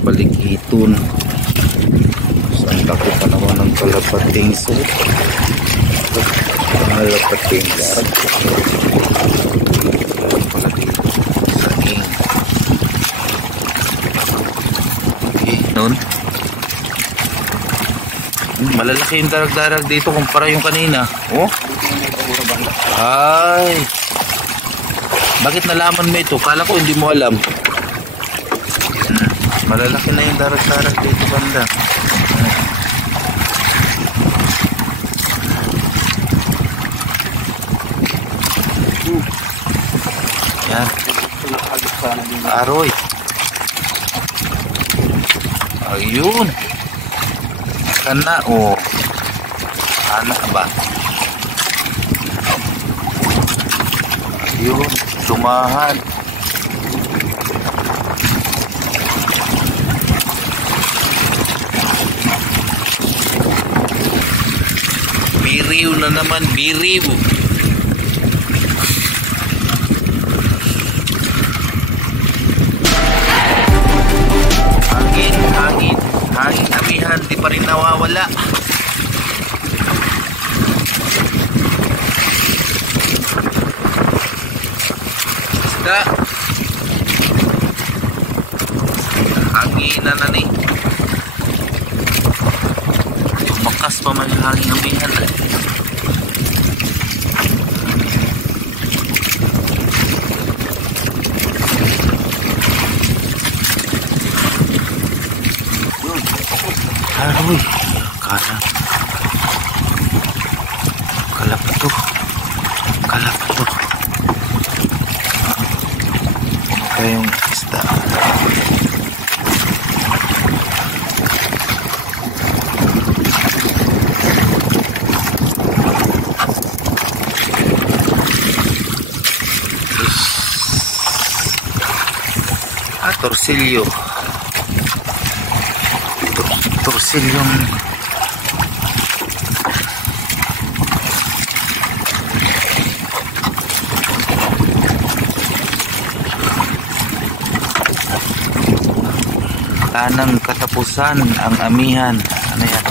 Palikiton. Saan laki pa naman ng kalapating so kalapating saging. Okay, nun malalaki yung darag-darag dito kumpara yung kanina. Oh, ay, bakit nalaman mo ito? Kala ko hindi mo alam. Malalaki na yung darag-darag dito banda. Yan. Aroy. Ayun. Kana o. Anak ba? Ayun. Tumahan. Biriw na naman, biriw. Hangin, amihan, di pa rin nawawala. Isda. Hangin na ni. Makas pa man yung hangin, amihan. Aroy, kalapato. Ito yung isda. Torsilyo. Torsilyong kanang katapusan ang amihan. Ano yan?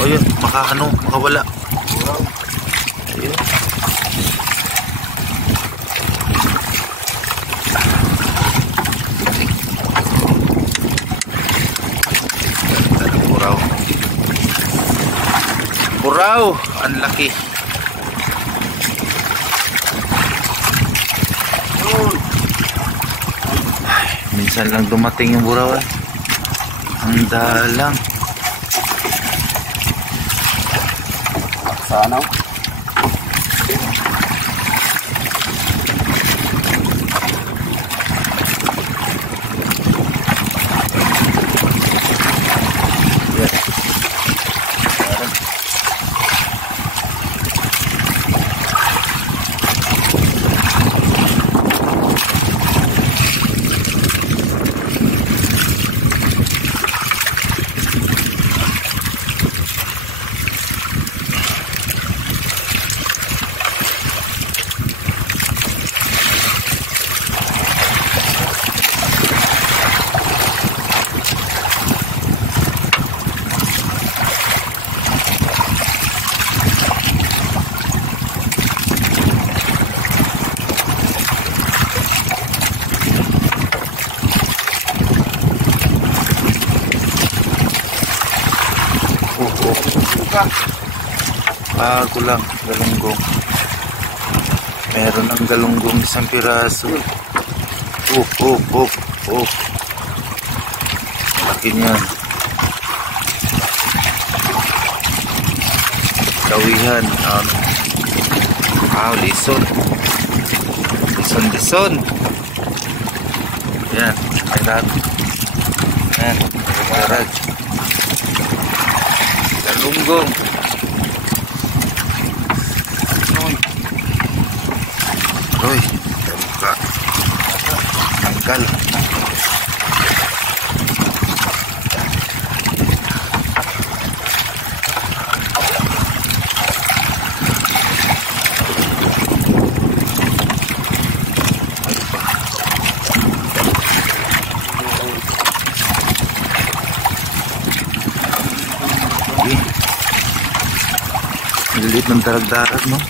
O yun, makawala. Ayun. Buraw, ang laki. Ay, minsan lang dumating yung buraw eh. Ang dalang. Sana. Bago lang, galunggong. Meron ng galunggong isang piraso. Laki niyan. Kawihan. Lison. Lison. Yan, meron. Yan, meron. Galunggong. Roy, buka. Tanggal. Liit ng darag-darag, no?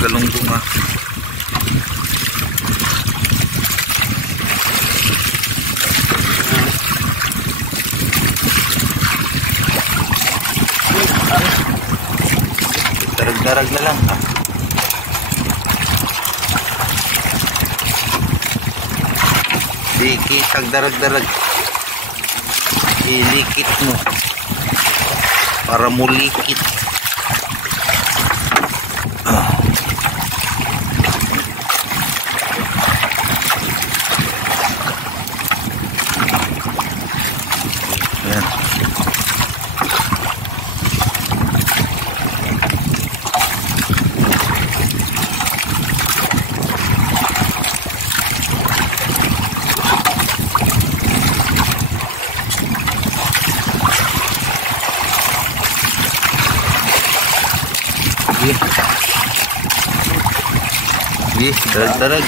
Galunggong ah. Darag-darag na lang ha. Dikit ang darag-darag. Ilikit mo para mulikit. Darag-darag.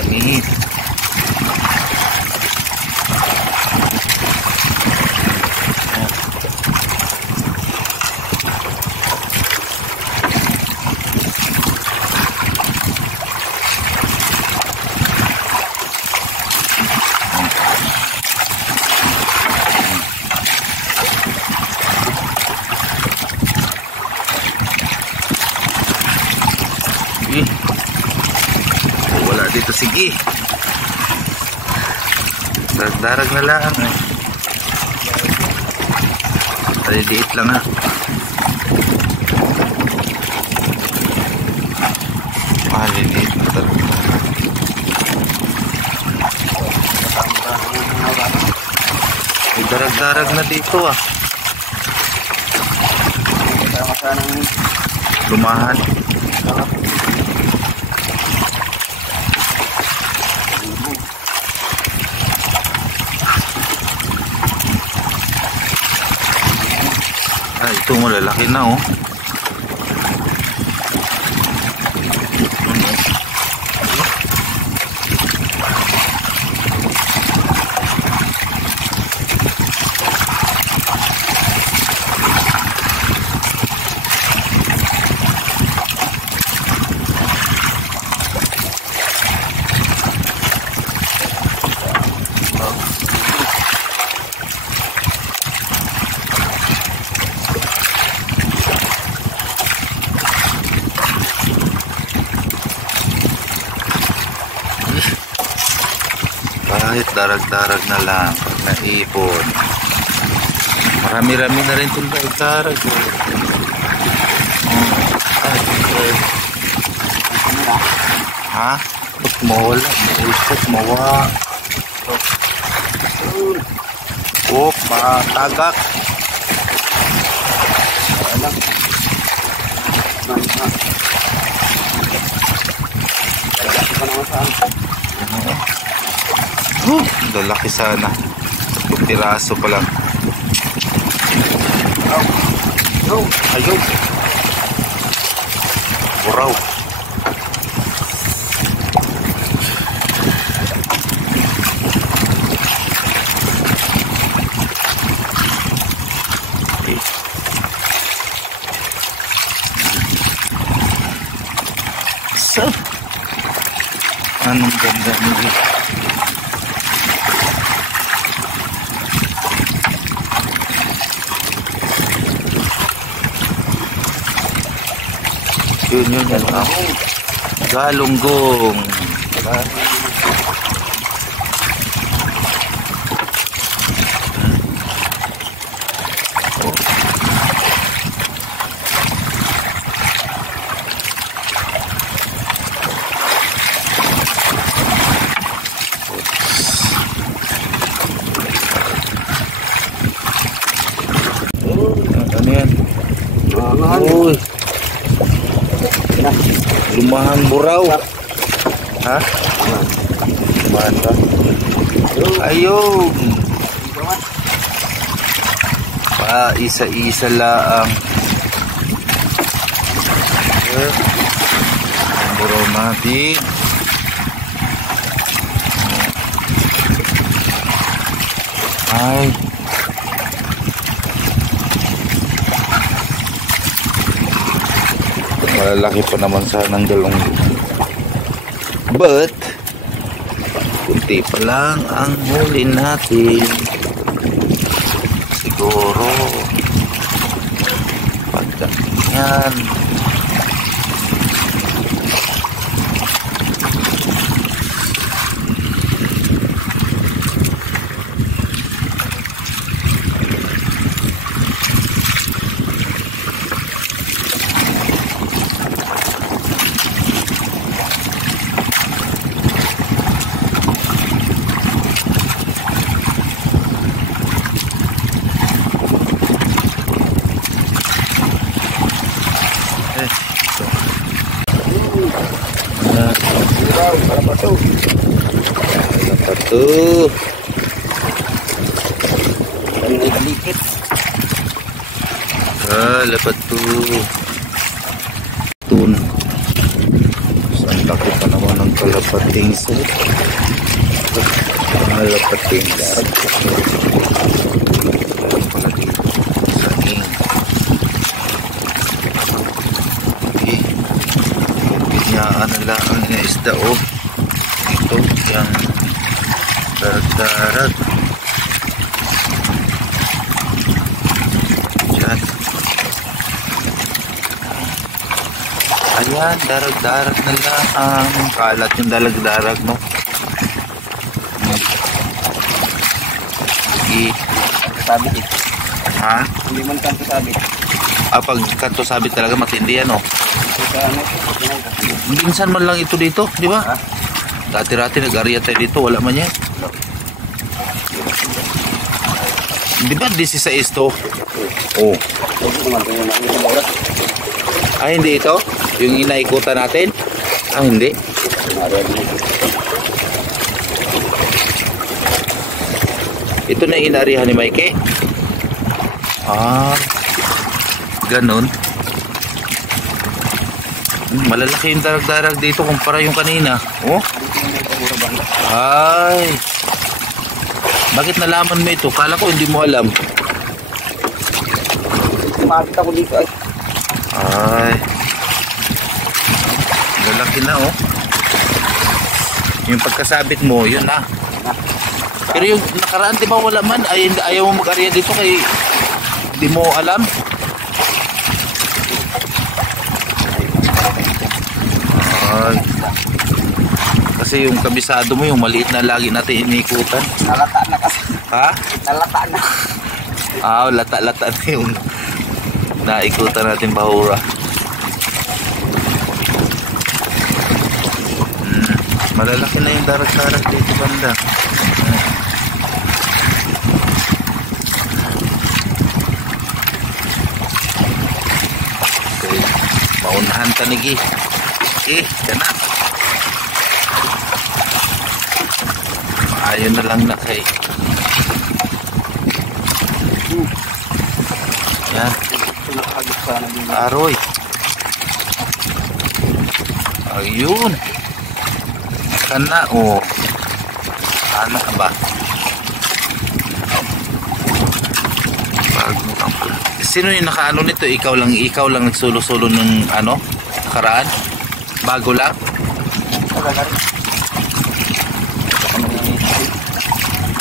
Tamihit. Wala dito, sige. Darag-darag na lang eh. Maliliit lang ha. Maliliit na talaga. May darag-darag na dito ah. Lumahan. Ito malalaki na oh. Kahit darag-darag na lang pag naipon. Marami-rami na rin itong darag-darag. Ha? Ba't mawala? Ba't mawala? Oh, matagak. Lalaki sana. 3 piraso pa lang. Ayaw. Buraw. So, anong ganda nila. Yun. Galunggong. Ano yan? Uy. Lumahang buraw. Ha? Lumahan ba? Ayun. Isa-isa laang. Ang buraw natin. Ay. Malalaki pa naman sana ng galunggong. But kunti pa lang ang huli natin. Siguro pagdating lapat tuh tun santak pa naman ng kalapating sa kalapating ano lang ang isda ito yung darag-darag dyan. Ayan, darag-darag na lang ang kalat yung dalag-darag no. Sige sabit ha? Hindi man kanto sabit pag kanto sabit talaga matindi yan no. Minsan man lang ito dito, di ba? Dati-rati nag-area tayo dito, wala man yan. Di ba 16 to? Oh. Ay, hindi ito? Yung inaikutan natin? Ah, hindi. Ito na inarihan ni Mikey? Ah, ganun. Malalaki yung darag-darag dito kumpara yung kanina. Oh. Ay. Bakit nalaman mo ito? Kala ko hindi mo alam. Makita ko dito ay. Ay. Lalaki na oh. Yung pagkasabit mo, yun na. Pero yung nakaraan di ba wala man? Ayaw mo mag-area dito kay hindi mo alam? Ay. Kasi yung kabisado mo yung maliit na lagi natin inikutan. Nalata na kasi. Ha? Nalata na. Lata-lata na yung naikutan natin bahura. Malalaki na yung darat-darat dito banda. Okay. Maunahan ka nigi. Kana. Ayun na lang na kay. Yan. Aroy. Ayun. Kana oh. Ano ba? Sino yung nakaano nito? Ikaw lang nagsulo-sulo ng ano? Karaan? Bago lang?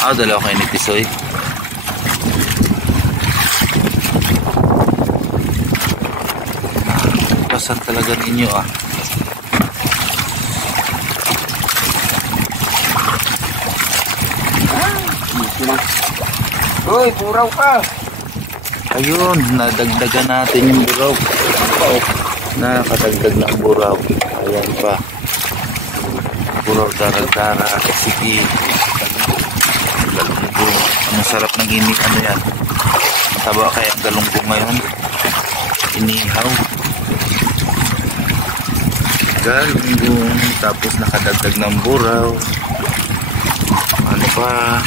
Dalawa kayo ni Tisoy. nauubusan talaga ninyo ah. Uy, buraw ka. Ayun, nadagdagan natin yung buraw. Nakadagdag ng buraw. Ayan pa. Buraw darag-dara. Sige. Galunggong. Ang sarap ng ano yan. Mataba kaya ang galunggong ngayon. Inihaw. Galunggong. Tapos nakadagdag ng buraw. Ano pa?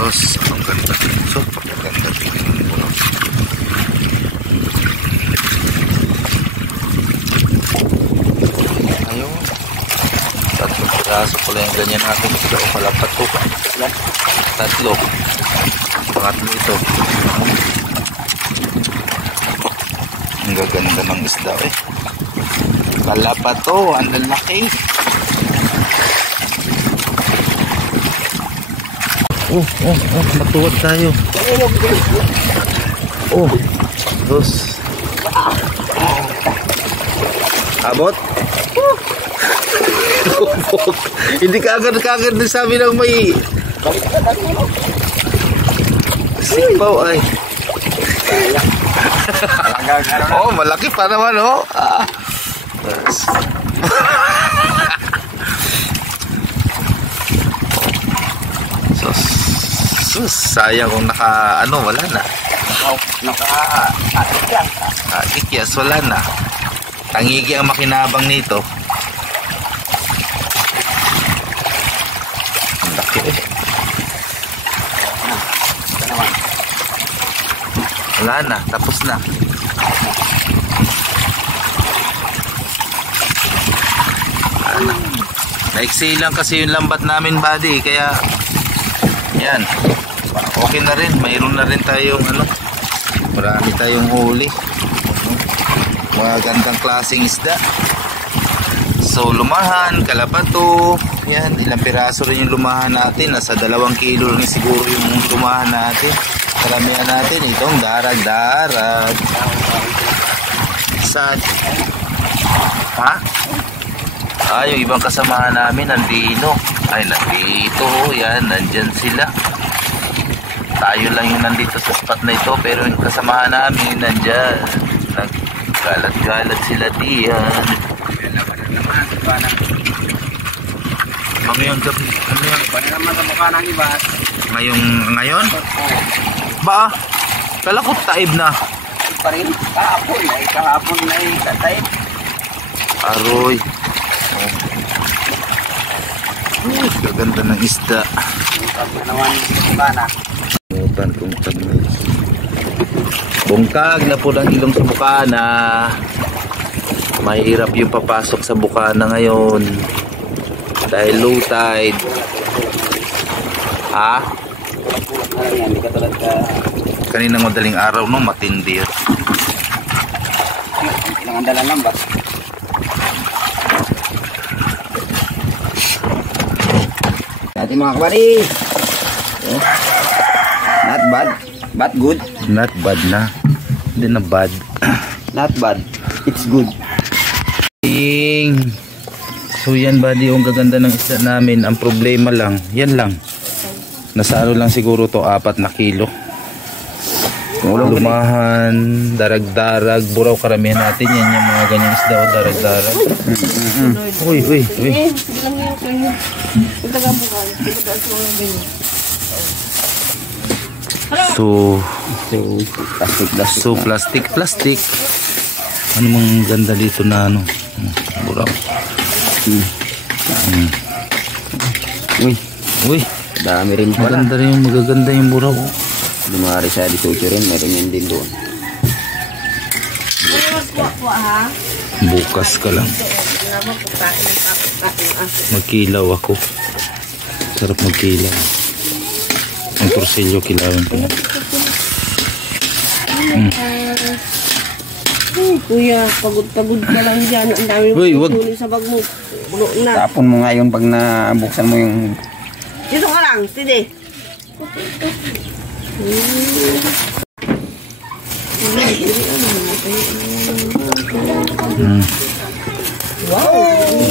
Sos, ang ganda din. So, pagkaganda din ang buraw. Ayun. Tatlong piraso pala yung ganyan natin. Sila o palapat to. Tatlo. Pangatlo ito. Ang gaganda ng isda eh. Palapat to. Ang lalaki. Matuwad tayo. Dos. Abot? Hindi kagad na sabi ng may sipaw ay. Oh, malaki pa naman oh. Sayang kung wala na. Ikyas, wala na. Tangigi ang makinabang nito. Ang laki eh. Wala na, tapos na. Naiksi lang kasi yung lambat namin, buddy, kaya yan. Okay na rin, mayroon na rin tayong marami tayong huli. Mga gandang klaseng isda. So lumahan, kalabato. Yan, ilang piraso rin yung lumahan natin. Nasa 2 kilo rin siguro yung lumahan natin. Karamihan natin itong darag-darag. Sad. Ha? Yung ibang kasamahan namin nandito. Ay, nandito. Yan, nandyan sila. Tayo lang yung nandito sa spot na ito, pero yung kasamahan namin nandyan. Naggalat-galat sila diyan. Ngayong gabi. Naman sa mukha ng iba. Ngayon? Ba? Kala ko taib na. Pa rin, kahapon na taib. Aroy. Gaganda ng isda. Mutan kong tagmay. Bungkag na po ng ilong sa Bukana. Mahirap yung papasok sa Bukana ngayon dahil low tide. Ha? Kaninang madaling araw no, matindi yun. Nangandalan lang ba? Dati mga kabari. Not bad. But good. Not bad na. Hindi na bad. Not bad. It's good. So yan buddy, yung gaganda ng isda namin. Ang problema lang, yan lang. Nasa lang siguro to 4 na kilo. Lumahan, darag-darag, buraw karamihan natin. Yan yung mga ganyang isda o darag-darag. Uy. So plastic. Ano mang ganda dito na buraw. Uy, dami rin pala. Magaganda yung buraw. Lumari sa dito rin, meron yan din doon. Bukas ka lang. Magkilaw ako. Sarap magkilaw. Ang torsilyo kilawin ko na. Kuya, pagod-pagod ka lang dyan. Ang dami Uy, wag. mo sa bag mo. Bulo na. Tapon mo nga yun pag nabuksan mo yung... Dito ka lang, sige. Wow!